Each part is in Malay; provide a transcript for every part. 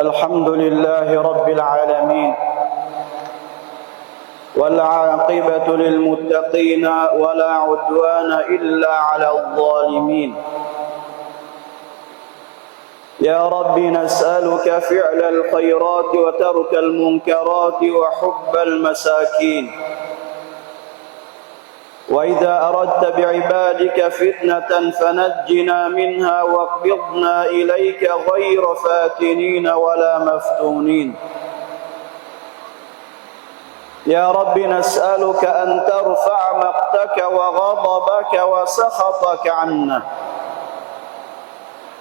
الحمد لله رب العالمين والعاقبة للمتقين ولا عدوان إلا على الظالمين. يا رب نسألك فعل الخيرات وترك المنكرات وحب المساكين. وإذا أردت بعبادك فتنة فنجنا منها واقبضنا إليك غير فاتنين ولا مفتونين. يا رب نسألك أن ترفع مقتك وغضبك وسخطك عنا.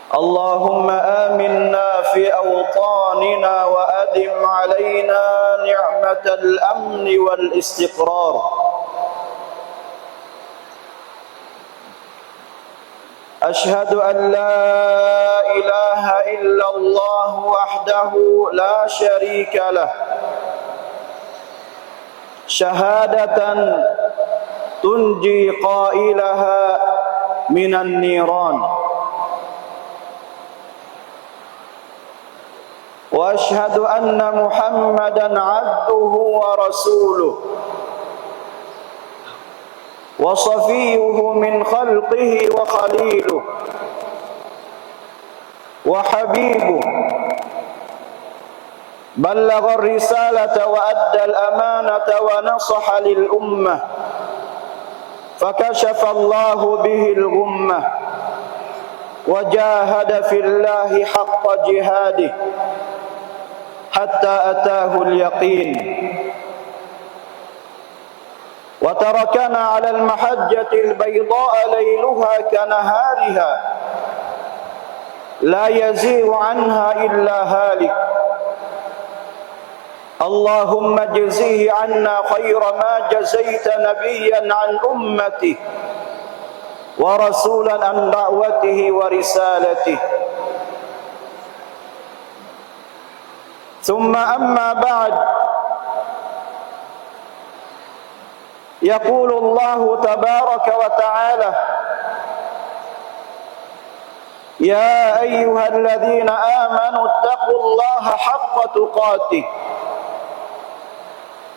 اللهم آمنا في أوطاننا وأدم علينا نعمة الأمن والاستقرار. أشهد أن لا إله إلا الله وحده لا شريك له شهادة تنجي قائلها من النيران. وأشهد أن محمدا عبده ورسوله وصفيه من خلقه وخليله وحبيبه، بلغ الرسالة وأدى الأمانة ونصح للأمة، فكشف الله به الغمة وجاهد في الله حق جهاده حتى أتاه اليقين. وتركنا على المحجة البيضاء ليلها كنهارها لا يزيغ عنها إلا هالك. اللهم اجزه عنا خير ما جزيت نبيا عن أمته ورسولا عن دعوته ورسالته. ثم أما بعد، يقول الله تبارك وتعالى: يا أيها الذين آمنوا اتقوا الله حق تقاته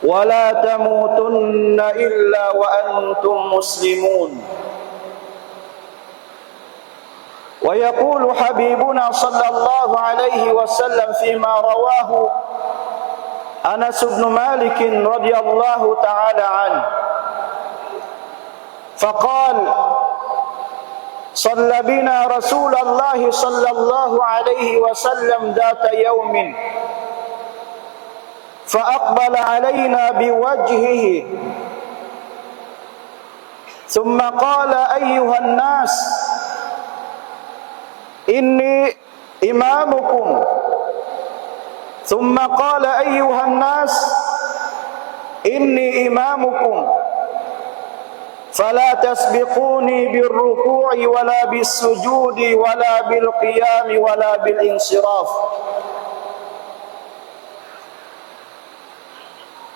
ولا تموتن إلا وأنتم مسلمون. ويقول حبيبنا صلى الله عليه وسلم فيما رواه أنس بن مالك رضي الله تعالى عنه فقال: صلى بنا رسول الله صلى الله عليه وسلم ذات يوم فأقبل علينا بوجهه ثم قال: أيها الناس، إني إمامكم. ثم قال: أيها الناس، إني إمامكم، فلا تسبقوني بالركوع ولا بالسجود ولا بالقيام ولا بالانصراف،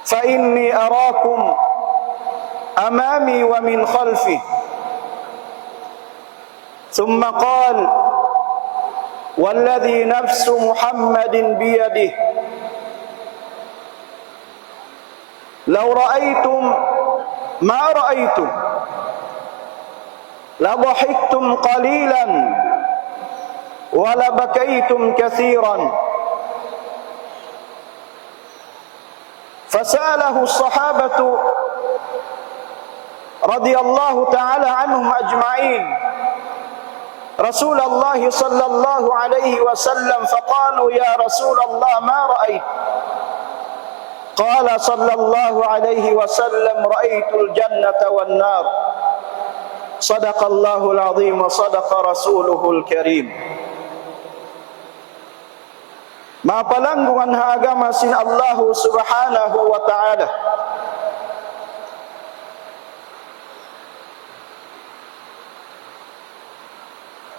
فإني أراكم أمامي ومن خلفي. ثم قال: والذي نفس محمد بيده لو رأيتم ما رأيتم لضحكتم قليلا ولبكيتم كثيرا. فسأله الصحابة رضي الله تعالى عنهم أجمعين رسول الله صلى الله عليه وسلم فقالوا: يا رسول الله ما رأيت؟ قال صلى الله عليه وسلم: رأيت الجنة والنار. صدق الله العظيم وصدق رسوله الكريم. Mapalanggungan ha agama sin Allah subhanahu wa ta'ala.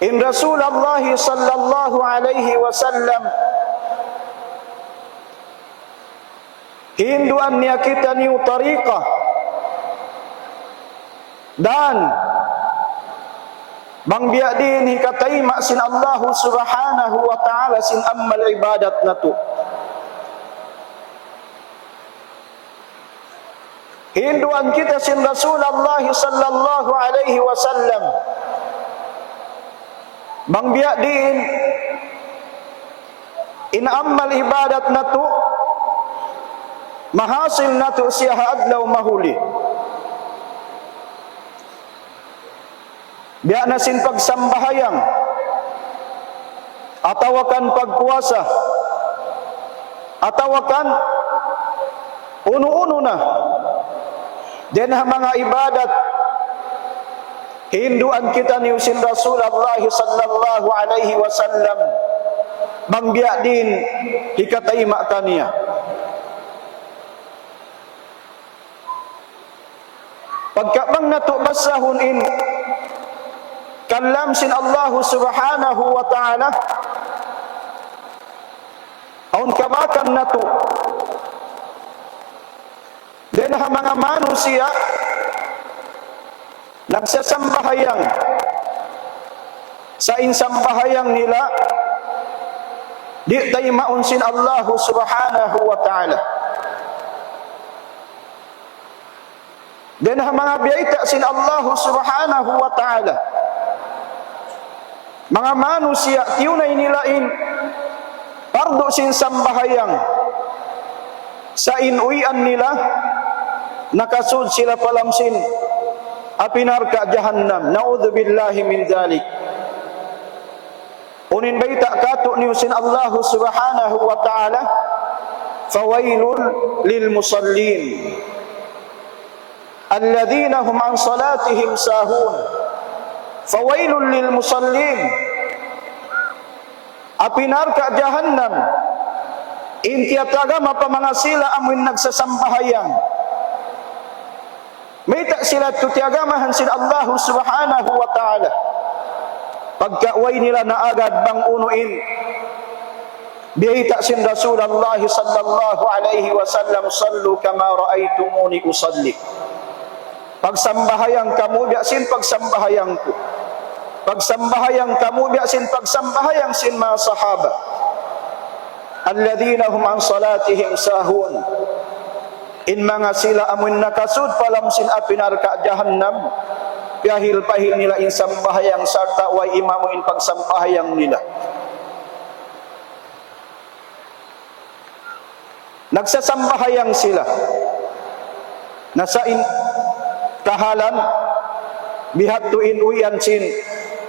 In Rasulullah sallallahu alaihi wasallam hinduan niya kita ni tariqah dan bang biya din hikatay sin Allah subhanahu wa ta'ala sin ammal ibadat natu. Hinduan kita sin Rasulullah sallallahu alaihi wasallam, bang biya din in ammal ibadat natu mahasil natu siya adlaw mahuli. Biya na sin pagsambahayang atawakan pagpuasa atawakan uno-uno na den mga ibadat hinduan kita ni usin Rasulullah sallallahu alaihi wasallam bang biya din hikatayma kaniya. Pagkabang natu basahun in kalam sin Allah subhanahu wa ta'ala aun kabakan natu den mga manusia nagsasambahayang sa insambahayang nila di tayo maunsin Allah subhanahu wa ta'ala. Den mga biyayta sin Allah subhanahu wa ta'ala, mga manusia tiyunay nilain pardo sin sambahayang sa inuyan nila nakasud sila palamsin apinarka jahannam. Naudzubillahi min dzalik. Unin baita kato niusin Allah subhanahu wa ta'ala, fawailul lil musallin alladzina hum an salatihim sahun. Fawailul lil musallin, apinarka jahannam intiataga mapamanga sila amin nagsasambahayang. May ta sila tutiagamahan sila Allah subhanahu wa ta'ala. Pagkaway nila na agad bang unuin biyayta sin Rasulullah sallallahu alaihi wasallam, sallu kama ra'aytumuni usalli. Pagsambahayang kamu biasin pagsambahayang ko, pagsambahayang kamu biasin pagsambahayang sin mga sahabat alladzina hum an salatihim sahun. In mga sila amun nakasud palam sin apinarka jahannam pahil nila in sambahayang sarta way imamuin pagsambahayang nila. Nagsasambahayang sila nasa kahalan bihatuin uyan sin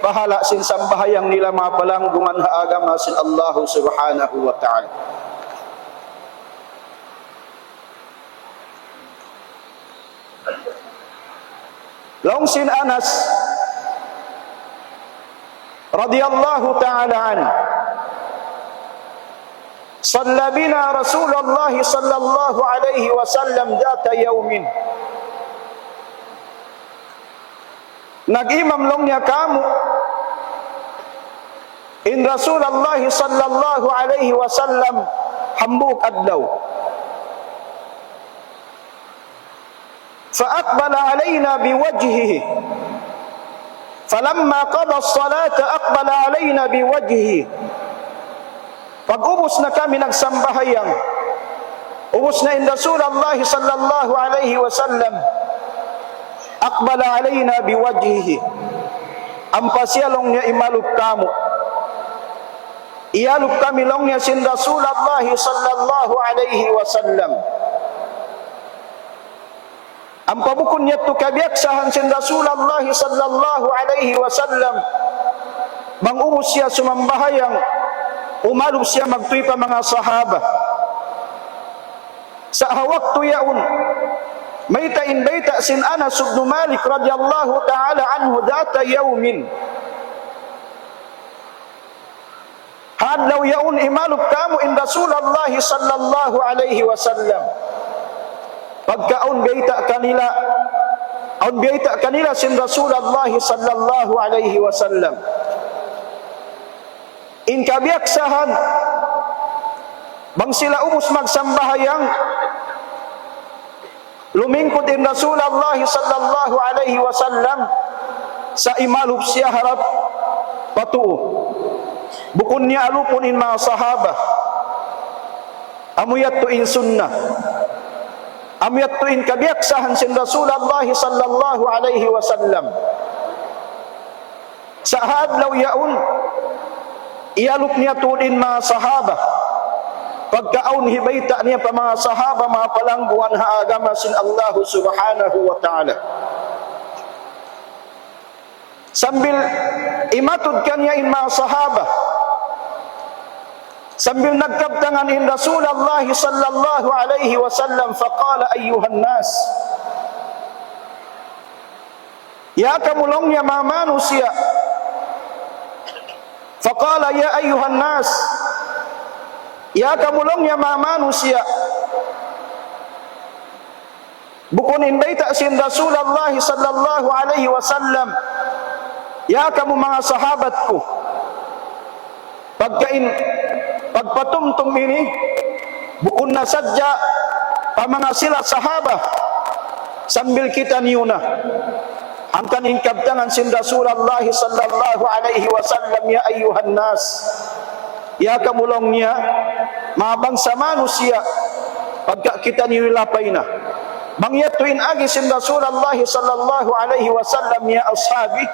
pahala sin sambahayang nila mga palanggungan ha agama sin Allah subhanahu wa ta'ala. Laung sin Anas radhiyallahu ta'ala an, salla bina Rasulullah sallallahu alaihi wasallam data yaumin. Nag-imam long niya kamu in Rasulullah sallallahu alaihi wasallam hambuk adlaw. فأقبل علينا بوجهه فلما قضى الصلاة أقبل علينا بوجهه. Pag-ubos na kami nagsambahayang, ubos na in Rasulullah sallallahu alaihi wasallam, aqbala alayna biwajhihi, ang pasyalong niya imalup kamo, iyalup kami long niya sin Rasulullah sallallahu alaihi wasallam. Ang pabukon niya to kabiaksahan sin Rasulullah sallallahu alaihi wasallam, mangubos siya sumambahayang, umalup siya magtuy pa mga sahaba. Sa hawak tuyaun maytain baita sin Anas ibn Malik radhiyallahu ta'ala anhu data yaumin, hadlaw yaun imalup kamu in Rasulullah sallallahu alaihi wasallam. Pagkaon baita kanila, on baita kanila sin Rasulullah sallallahu alaihi wasallam, in kabiaksahan bang sila ubos magsambahayang, lumingkod din Rasulullah sallallahu alaihi wasallam sa imalup siya harap patuo. Bukun niya alupunin mga sahabah. Amuyat tuin sunnah. Amuyat tuin kabiaksahan sin Rasulullah sallallahu alaihi wasallam. Sa hadlaw yaun, iyalup niya tuin mga sahabah. Pagkaon hibayta niya pa mga sahaba, mga palangguan ha agama sin Allah subhanahu wa ta'ala. Sambil imatud kanya in mga sahaba, sambil nagkabtangan in Rasulullah sallallahu alaihi wasallam, faqala ayyuhan nas, ya kamulong niya mga manusia. Faqala ya ayyuhan nas, ya kamulong niya mga manusia. Bukunin baita sin Rasulullah sallallahu alaihi wasallam, ya kamu mga sahabat ko. Pagpatumtum ini, bukun na sadya pa mga sila sahaba, sambil kita niyuna. Ang kaning kabtangan sin Rasulullah sallallahu alaihi wasallam, ya ayyuhan nas, ya kamulong niya mga bangsa manusia. Pagka kita nilapay na, mangyatuin agi sin Rasulullah sallallahu alaihi wasallam, ya ashabi,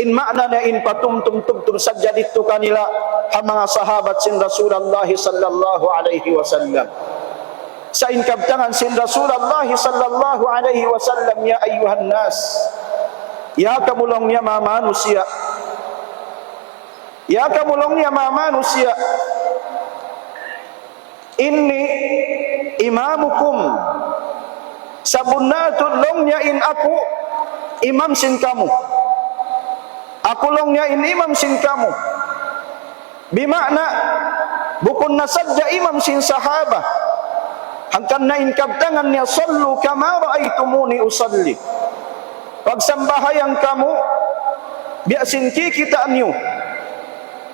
in makna na in patumtum-tumtum sadya dito kanila ang mga sahabat sin Rasulullah sallallahu alaihi wasallam. Sa inkabtangan sin Rasulullah sallallahu alaihi wasallam, ya ayyuhan nas, ya kamulong niya mga manusia, ya kamulong niya mga manusia, inni imamukum, sabunatun long niya in ako imam sin kamu. Ako long niya in imam sin kamu. Bimakna, bukun na sadya imam sin sahaba. Hangkan na inkabtangan niya, sallu kama ra'aytumuni usalli. Pagsambahayang kamu, biasin kikitaan niyo.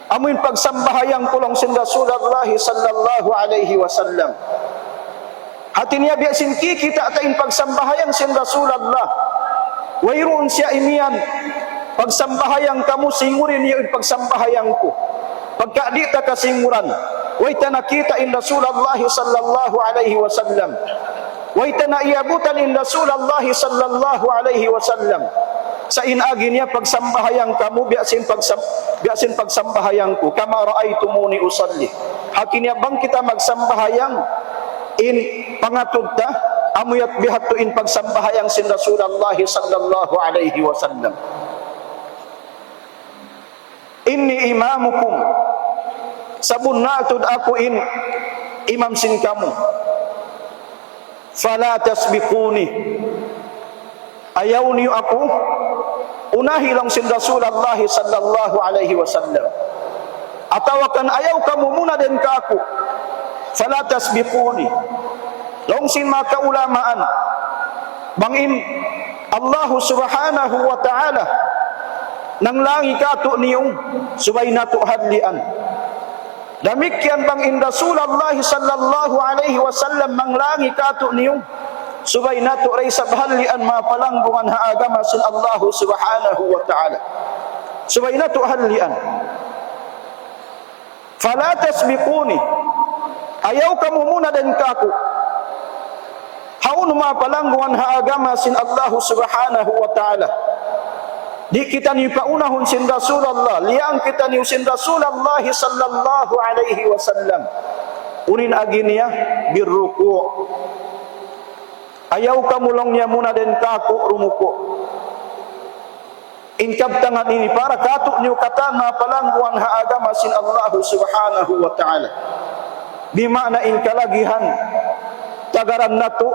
Amuin pagsambahayang kulong sin Rasulullah sallallahu alaihi wasallam. Hati niya biasin kikita atain pagsambahayang sin Rasulullah. Wayroon siya imian. Pagsambahayang kamu, singurin niyo in pagsambahayang ko. Pagka di ta kasinguran, way ta nakita in Rasulullah sallallahu alaihi wasallam. Way ta naiabutan in Rasulullah sallallahu alaihi wasallam. Sa inagi niya pagsambahayang kamu, biasin pagsambahayang ko, kama ra'aytumuni usalli. Hakin niya bang kita magsambahayang in pangatod ta, amuyat bihatto in pagsambahayang sin Rasulullah sallallahu alaihi wasallam. Inni imamukum, sabunnatud aku in imam sin kamu. Fala tasbiquni, ayaw niyo ako unahi lang sin Rasulullah sallallahu alaihi wasallam. Atawakan ayaw kamu muna din ka ako. Fala tasbiquni, long sin mga kaulamaan, bangin Allah subhanahu wa ta'ala nang langi kato niyong subay nato hadlian. Damikyan bang in Rasulullah sallallahu alaihi wasallam mang langi kato niyong subay nato ray sa bahalian mga palangbungan ha agama sin Allah subhanahu wa ta'ala. Subay nato hadlian. Fala tasbiquni, ayaw kamu muna din kako. Haun mga palangbungan ha agama sin Allah subhanahu wa ta'ala. Di kita ni paunahon sin Rasulullah, liang kita ni sin Rasulullah sallallahu alaihi wasallam. Unin agi niya birruku. Ayaw kamulong niya muna din kako rumuko. Inkabtangan ini para kato niyo kata mga palangguan ha agama sin Allah subhanahu wa ta'ala. Di makna in kalagihan tagaran nato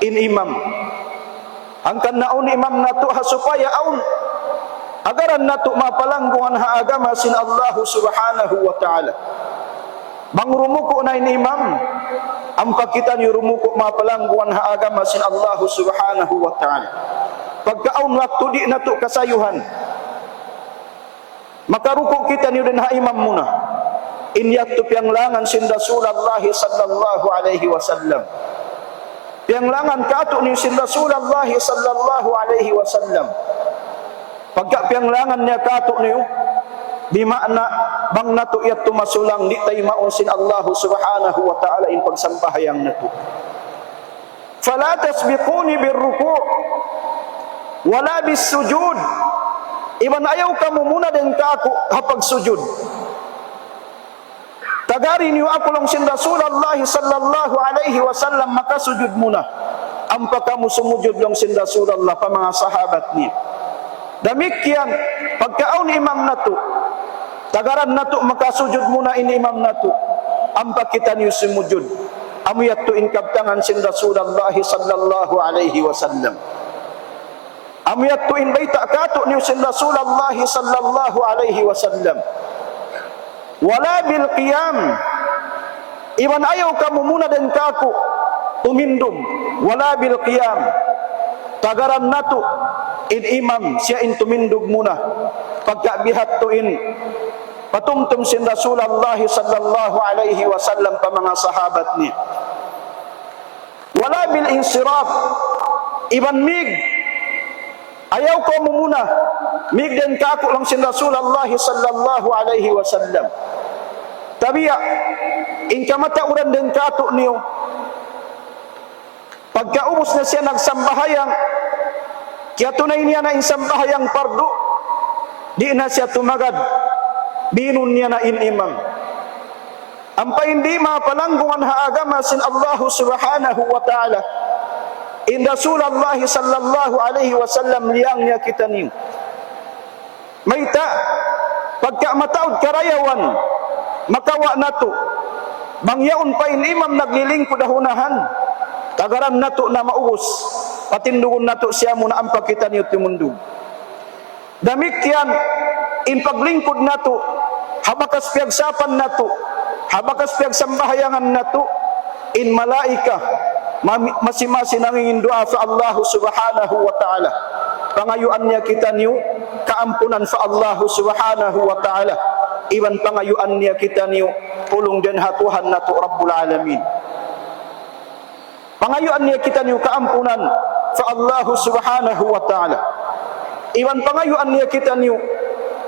in imam. Ang kanaon imam nato ha supaya aun agaran nato mapalangguan ha agama sin Allah subhanahu wa ta'ala. Bang rumuko na in imam, ang pakita ni rumuko mapalangguan ha agama sin Allah subhanahu wa ta'ala. Pagkaon waktu di nato kasayuhan, makaruko kita ni din ha imam muna. Inyat tu pianglangan sin Rasulullah sallallahu alaihi wasallam. Pianglangan kato ni sin Rasulullah sallallahu alaihi wasallam. pagkapianglangan niya kato niyo, di makna bang nato iyat tumasulang di tayo maunsin Allah subhanahu wa ta'ala in pagsambahayang nato. Fala tasbiquni birruku' wala bis-sujud. Iban ayaw ka mo muna din ka ako hapag sujud. Tagari niyo ako lang sin Rasulullah sallallahu alaihi wasallam makasujud muna. Ampa ka mo sumujud lang sin Rasulullah pa mga sahabat niya. Damikyan pagkaon imam nato, tagaran nato makasujud muna in imam nato. Ampa kita niyo sumujud. Amuyat to in kabtangan sin Rasulullah sallallahu alaihi wasallam. Amuyat to in baita kato niyo sin Rasulullah sallallahu alaihi wasallam. Wala bil qiyam. Iban ayaw ka muna din kako tumindog. Wala bil qiyam. Tagaran nato in imam siya in tumindog muna. Pagkabihat to in patumtum sin Rasulullah sallallahu alaihi wasallam pa mga sahabat niya. Wala bil insiraf. Iban mig ayaw ko mo muna mig din kako lang sin Rasulullah sallallahu alaihi wasallam. Tabiya in kamatauran din kato niyo pagkaubos na siya nagsambahayang kaya tunay niya na insambahayang pardo di na siya tumagad binun niya na imam. Ampa hindi mapalanggungan haagama sin Allah subhanahu wa ta'ala in Rasulullah sallallahu alaihi wasallam liyang niya kita niyo. Mayta pagka mataod karayawan makawa nato bangyaon pa in imam naglilingkod dahunahan tagaran nato na maubos patindugon nato siya muna ang pakita niyo timundog. Damikyan in paglingkod nato habakas piyagsapan nato habakas piyagsambahayangan nato in malaika masimasi nangingin dua sa Allah subhanahu wa ta'ala. Pangayuan niya kita niyo kaampunan sa Allah subhanahu wa ta'ala. Iwan pangayuan niya kita niyo pulong din hatuhan nato Rabbul Alamin. Pangayuan niya kita niyo kaampunan sa Allah subhanahu wa ta'ala. Iwan pangayuan niya kita niyo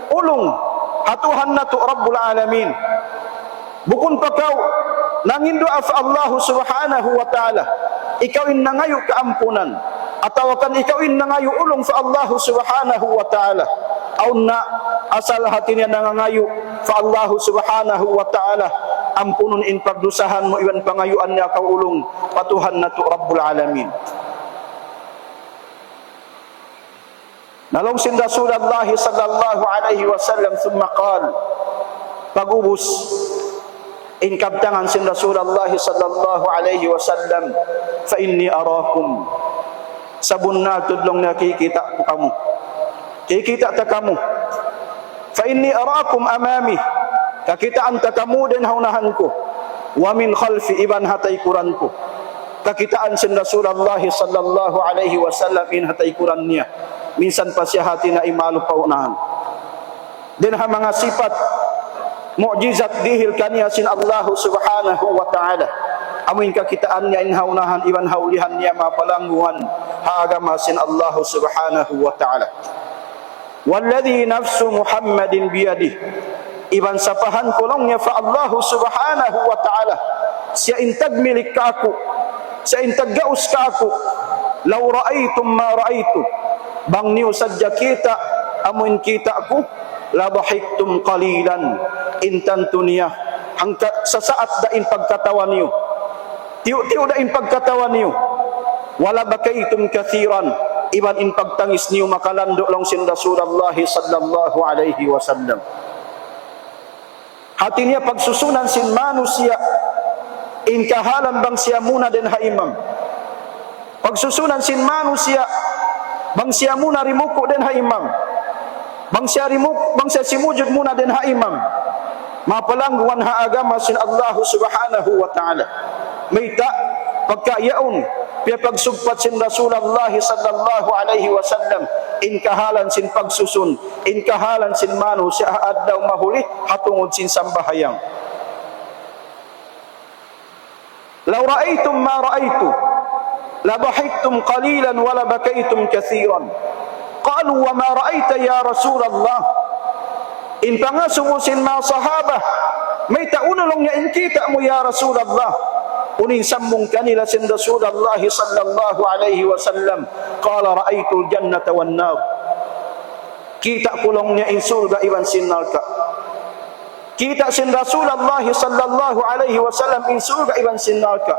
pulong hatuhan nato Rabbul Alamin. Bukun pakaw nangindua sa Allah subhanahu wa ta'ala. Ikaw in nangayo kaampunan. Atawakan ikaw in nangayo ulong sa Allah subhanahu wa ta'ala. Aw na asal hati niya nangangayo sa Allah subhanahu wa ta'ala. Ampunon in pagdusahan mo iwan pangayuan niya kaulong patuhan na to Rabbul Alamin. Nalong sin Rasulullah sallallahu alaihi wasallam summa qal pagubos in kabtangan sin Rasulullah sallallahu alaihi wasallam fa inni arakum sabun na tudlong nakikita ko kamo kikita ta kamo fa inni arakum amami kakitaan ta kamo din haunahan ko wa min khalfi iban hatay kuran ko kakitaan sin Rasulullah sallallahu alaihi wasallam in hatay kuran niya minsan pa siya hati na imalo paunahan din ha mga sifat mu'jizat dihil kaniya sin Allah subhanahu wa ta'ala. Amin kakitaan niya in haunahan iwan haulihan niya mapalangguhan haagama sin Allah subhanahu wa ta'ala. Walladhi nafsu Muhammadin biyadih. Iban sapahan kulong niya fa Allah subhanahu wa ta'ala. Siya intag milik ka ako. Siya intag gaus ka ako. Law ra'aytum ma ra'aytu. Bang niyo sadya kita amin kita ako. Labahiktum qalilan intanto niya hangka sa saat dain pagkatawa niyo tiyo dain pagkatawa niyo wala bakaitum kathiran iban in pagtangis niyo makalando lang sin Rasulullah sallallahu alaihi wasallam. Hati niya pagsusunan sin manusia in kahalan bang siya muna din ha imam pagsusunan sin manusia bang siya muna rimuko din ha imam bang siya simujud muna din ha imam mapalangguan ha agama sin Allah subhanahu wa ta'ala. Mayta pagkayaon piya pagsugpat sin Rasulullah sallallahu alaihi wasallam in kahalan sin pagsusun in kahalan sin manu siya adlaw mahuli hatungod sin sambahayang. Law ra'aytum ma ra'aytu la bahiktum qalilan wala bakaytum kathiran. qalu wa ma ra'aita ya Rasulullah. In pangasubusin mga sahabah, may taunulong niya in kita mo ya Rasulullah. Uning sambung kanila sin Rasulullah sallallahu alaihi wasallam, qala ra'aitul jannata wan nar. Kita kulong niya in surga iwan sin neraka. Kita sin Rasulullah sallallahu alaihi wasallam in surga iwan sin neraka.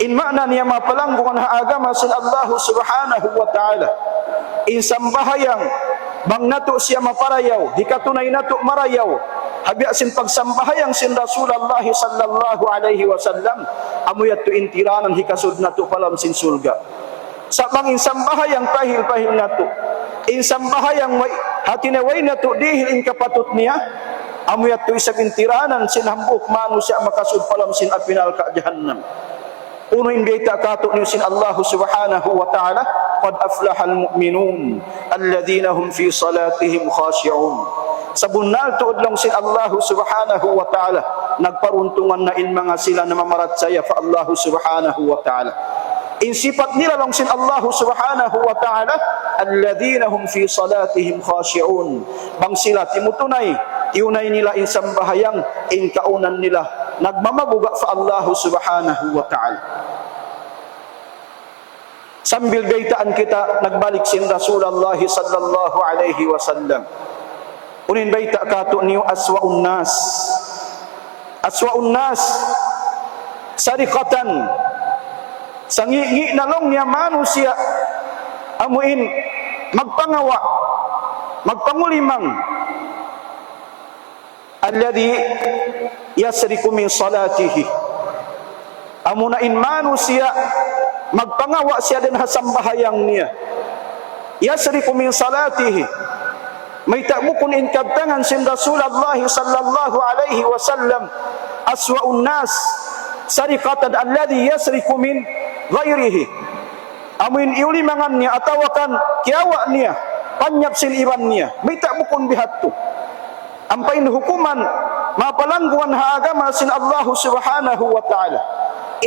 In makna niya mapalanggungan ha agama sin Allah subhanahu wa ta'ala. In sambahayang bang nato siya maparayaw, hikatunay nato marayaw, habya sin pagsambahayang sin Rasulullah sallallahu alaihi wasallam, amuyat to intiranan hikasud nato palam sin surga. Sa bang insambahayang pahil-pahil nato, insambahayang hatinaway nato dihil in kapatut niya, amuyat to isag intiranan sin hambuk manusia makasud palam sin apinal ka jahannam. Uno imbita kato niyo sin Allah subhanahu wa ta'ala, qad aflahal mu'minun alladhina hum fi salatihim khashi'un. Sa bunal tuod lang sin Allah subhanahu wa ta'ala, nagparuntungan na in mga sila na mamarat saya fa Allah subhanahu wa ta'ala. In sifat nila lang sin Allah subhanahu wa ta'ala, alladhina hum fi salatihim khashi'un. Bang sila timutunay, iunay nila in sambahayang, in kaunan nila nagmamabuga fa Allah subhanahu wa ta'ala. Sambil gaytaan kita nagbalik sin Rasulullah sallallahu alaihi wasallam. Unin bayta kato niyo aswa'un nas. Aswa'un nas sariqatan. Sangi nalong niya manusia amuin magpangawa, magpangulimang. Alladhi yasriku min salatihi. Amunain manusia magpangawa siya din hasambahayang niya. Yasriku min salatihi. May ta'mukun in kabtangan sin Rasulullah sallallahu alaihi wasallam, aswa'un nas sariqatan alladhi yasriku min ghairihi. Amuin iulimangan niya atawakan kiawa niya, panyap sin iban niya. May ta'mukun bihattu. Ampain hukuman mapalangguan ha agama sin Allah subhanahu wa ta'ala.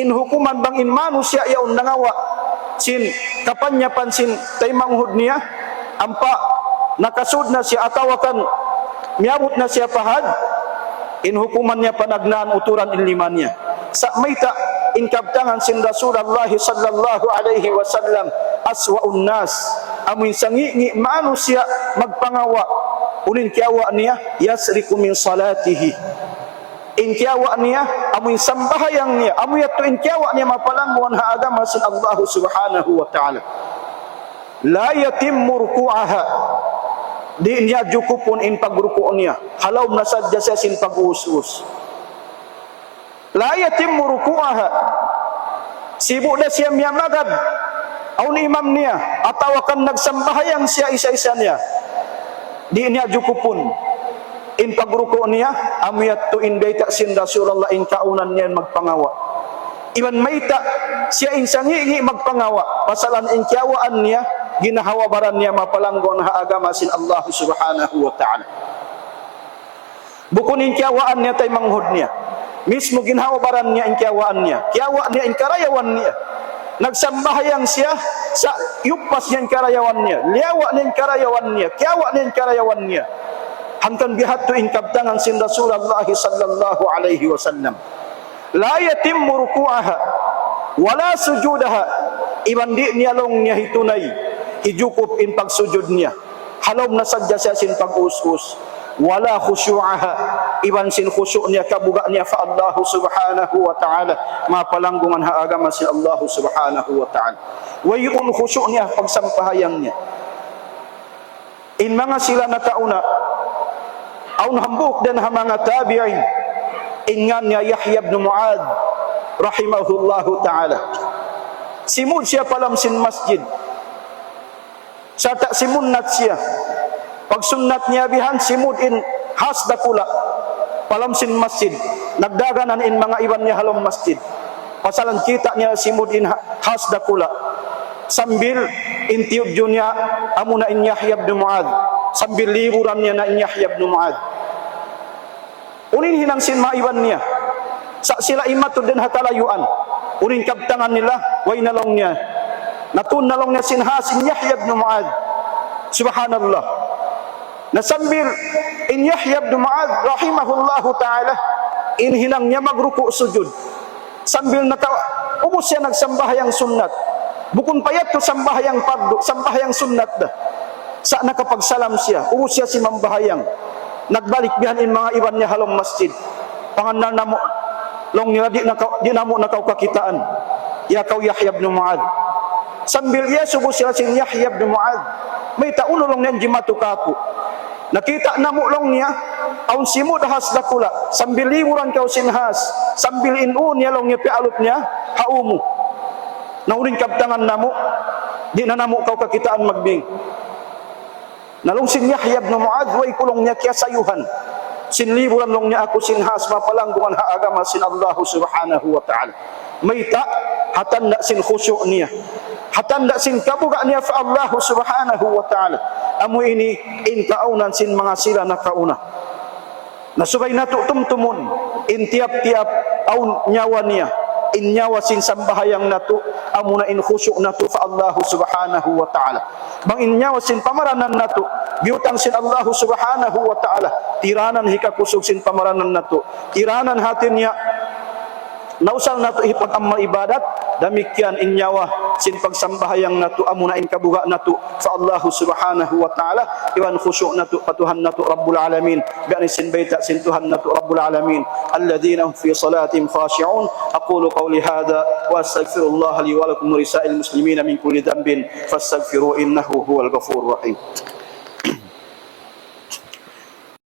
In hukuman bang in manusia yaon nangawa sin kapanyapan sin taymanghud niya, ampa nakasud na siya atawakan miabot na siya pahad, in hukuman niya panagnaan uturan in liman niya. Sa mayta in kabtangan sin Rasulullah sallallahu alaihi wasallam, aswa'un nas, amoy sangi manusia magpangawa. Unin kiawa niya, yasriku min salatihi. In kiawa niya, amoy sambahayang niya, amoy ato in kiawa niya mapalangguan ha agama sin Allah subhanahu wa ta'ala. La yatimmu ruku'aha. Di niya jukupon in pagruko niya. Halaw na sadya siya sin pag-uus-us. La yatimmu ruku'aha. Sibu na siya miyamagad. Aun imam niya, atawakan nagsambahayang siya isa-isa niya. Di niya jukupon in pagruko niya, amiyat to in bayta sin Rasulullah in kaunan niya magpangawa. Iban mayta siya in sangi magpangawa, pasalan in kiawaan niya, ginahawabaran niya mapalanggon ha agama sin Allah subhanahu wa ta'ala. Bukun in kiawaan niya tay manghud niya, mismo ginahawabaran niya in kiawaan niya, kiawa niya in karayawan niya. Nagsambahayang siya sa yupas niya in karayawan niya, liawa niya in karayawan niya, kiawa niya in karayawan niya. Hanggang bihat to in kabtangan sin Rasulullah sallallahu alaihi wasallam. La yatimmu ruku'aha wala sujudaha. Iban di niya long niya hitunay, hijukup in pagsujud niya. Halom na sadya siya sin pag-us-us. Wala khusyu'aha. Iban sin khusyu' niya, kabuga niya fa Allah subhanahu wa ta'ala. Mapalanggungan ha agama si Allah subhanahu wa ta'ala. Wayun khusyu' niya, pagsampahayang niya. In mga sila na kauna, aun hambuk dan ha mga tabi'in, ingan niya Yahya ibn Mu'ad, rahimahullahu ta'ala. Simud siya palam sin masjid. Sa tak simunnat siya. Pag sunnat niya bihan, simud in hasda kula, palam sin masjid. Nagdaganan in mga iban niya halong masjid. Pasalan kita niya simud in hasda kula. Sambil intiud niya amuna in Yahya ibn Mu'ad. Sambil liburan niya na in Yahya ibn Mu'ad. Unin hinang sin maiban niya. Sa sila imatud din hatalayuan. Unin kabtangan nila, way nalong niya. Natun nalong niya sin hasin Yahya ibn Mu'ad. Subhanallah. Na sambil in Yahya bin Mu'adz rahimahullahu taala inhilang niya magruku sujud. Sambil ubos siya nagsambahyang sunnat. Bukun payat to sambahyang fardu, sambahyang sunnat dah. Sa nakapagsalam siya, ubos siya si mambahayang. Nagbalik bihan in mga iban niya halong masjid. Panganan namo long niya di namo nakaw kakitaan. Ya kau Yahya bin Mu'adz. Sambil iya subuh siya si Yahya bin Mu'adz. May tauno long niya jimatu kaku. Nakita namo long niya aun simu dahas dakula. Sambil liburan kau sinhas. Sambil inu niya long niya pialut niya haumu. Naurin kabtangan namo. Di na namo kau kakitaan magbing. Nalong sin Yahya bin Mu'adz way kulong niya kaya sayuhan. Sin liburan long niya ako sinhas mapalanggungan haagama sin Allah subhanahu wa ta'ala. Mayta hatan da sin khusyuk niya. Hatan da sin kabuga niya fa Allah subhanahu wa ta'ala. Amo ini intaunan sin mga sila nakauna. Nasubay nato tumtumun in tiap-tiap aun nyawa niya. In nyawa sin sambahayang nato amuna in khusyuk nato fa Allah subhanahu wa ta'ala. Bang in nyawa sin pamaranan nato biutang sin Allah subhanahu wa ta'ala. Tiranan hikakusog sin pamaranan nato. Tiranan hatin niya nausal nato ipag-amal ibadat damikian in nyawa sin pagsambahayang nato amuna in kabuga nato fa Allah subhanahu wa ta'ala iwan khusyuk nato patuhan nato rabbul alamin bi'ani sin baita sin Tuhan nato rabbul alamin alladhina fi salatihim khashi'un aqulu qawli hadha wa astaghfirullah li wa lakum risa'il muslimina min kulli dhanbin fastaghfiru innahu huwal ghafurur rahim.